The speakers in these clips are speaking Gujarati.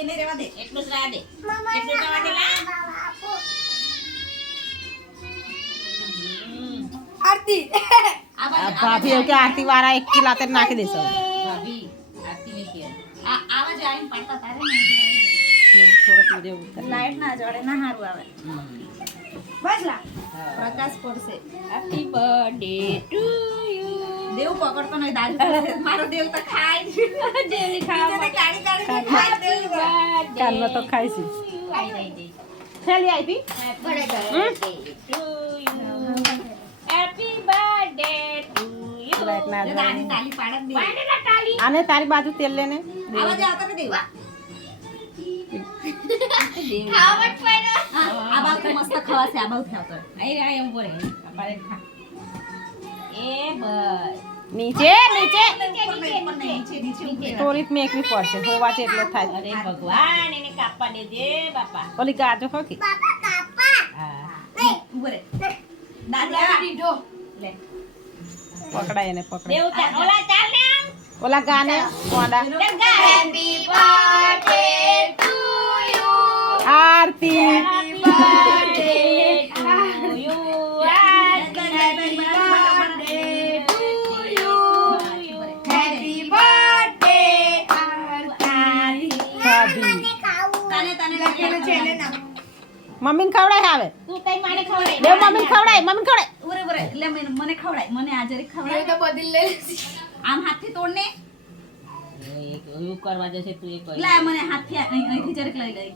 એને રેવા દે એટલું જ રાહ દે એટલું રેવા દે લા આરતી ભાભી એવું કે આરતી વાળા 1 કિલો તેલ નાખી દેશો ભાભી આરતી ને કે આવા જ આવીને પડતા તારે થોડોક વિડિયો ઉતાર લાઈટ ના જોડે ના હારું આવે બસલા પ્રકાશ પડશે હેપી બર્થડે ટુ યુ દેવ પકડતો નહીં દાદુ મારો દેવ તો ખાય દેવની ખાવા કાળી કાળી ખાય દેવ કાલનો તો ખાઈશું ચાલી આવી happy birthday to you light ના દાદી તાલી પાડ દે પાડે ના તાલી આને તારી બાજુ તેલ લેને આવા જ આવતા દેવ ખાવટ પડ્યો આ બાઉ મસ્ત ખવાશે આ બાઉ ખાતો આઈ રે એમ બોલે પાડે ખા એ બસ નીચે નીચે નીચે થોડીક મેકવી પડશે હોવા છે એટલે થાય અરે ભગવાન એને કાપવા દે દે બાપા ઓલી ગાજો ખોકી હા ઉભરે દાદા દીધો લે પકડાય એને પકડાય દેવ તા ઓલા ચાલ ને આમ ઓલા ગાને કોડા happy birthday to you Aarti happy birthday to you મમ્મીને ખવડાય આવે તું તઈ માને ખવડાય દેવ મમ્મીને ખવડાય મમ્મીને ખવડાય ઉરે ઉરે એટલે મને ખવડાય મને આ જરી ખવડાય તો બદલ લે આમ હાથથી તોડને એક એવું કરવા જશે તું એક લે મને હાથથી અહીંથી જરીક લઈ લઈ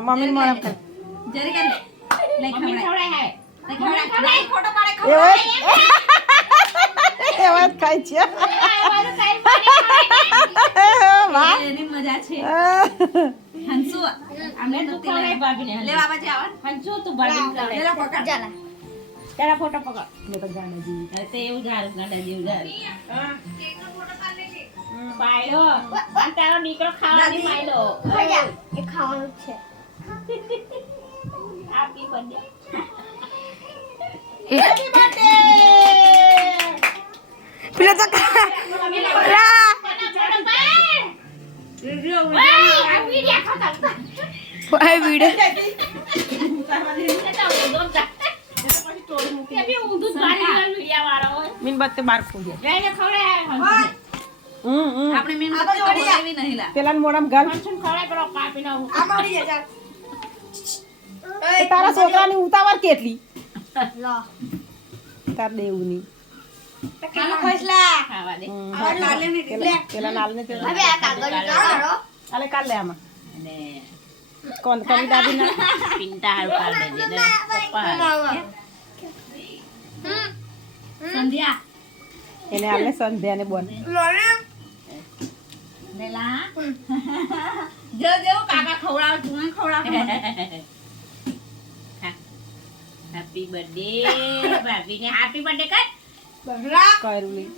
મમ્મીને મળે જરીક લે ખવડાય હે ખવડાય ફોટો પાડે એવો ખવડાય એવો જ ખાય છે વાહ એની મજા છે હંસુ આમને તો ખવડાય ભાભીને લે બાબાજી આવ હંસુ તું ભાભીને ખવડાય લે પકડ ચાલા તારા ફોટો પકડ મેં તો ગાને દી તે એવું ઝાડ ગાડા જેવું ઝાડ કેકનો ફોટો પાડ લેજે પાડ્યો અને તારો દીકરો ખાવાની માયલો એ ખાવાનું છે હેપી બર્થડે હેપી બર્થડે પેલા તો ભાઈ વિડિયો મીનબત્તી બાર ખોલી આપણે મીનબત્તી તો બોલાવી નહીં લા પેલા મોઢામાં ગાલ મનસુન ખવડાય કરો કાપી નાખું આમાં ઉડી જા તારા છોકરાની ઉતાવળ કેટલી લો તાર દેવની ખાવા ખોસલા ખાવા દે આ લાલે ને લે પેલા નાલને તે હવે આ કાગળ કાઢો આલે કાલ લે આમાં અને કોણ કવિ દાદી ના પિંટા હારું કાઢ દેજે ને પપ્પા સંધ્યા એને આલે સંધ્યાને બોન લોને લેલા જો દેવ કાકા ખવડાવ તું ખવડાવ હેપી બર્થડે ભાભીને હેપી બર્થડે કર બગલા કરું લી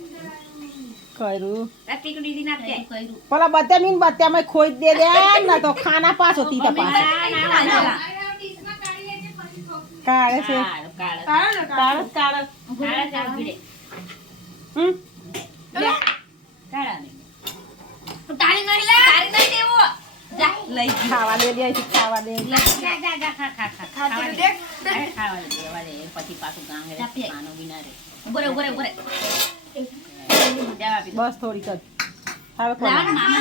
કરું હેપી કુડી દિન આપતે કરું પેલા બધા મીન બત્યામાં ખોઈ દે દે ના તો ખાના પાસ હોતી તા પાસ કાળે છે કાળે કાળે તારી નહીં દેવો જા લઈ ખાવા દે દે ખાવા દે જા ખા ખાવા દે દેવા દે પછી પાછું ગાંગરે ખાનો બિના રે ઉભરે બસ થોડીક જ હવે કોણ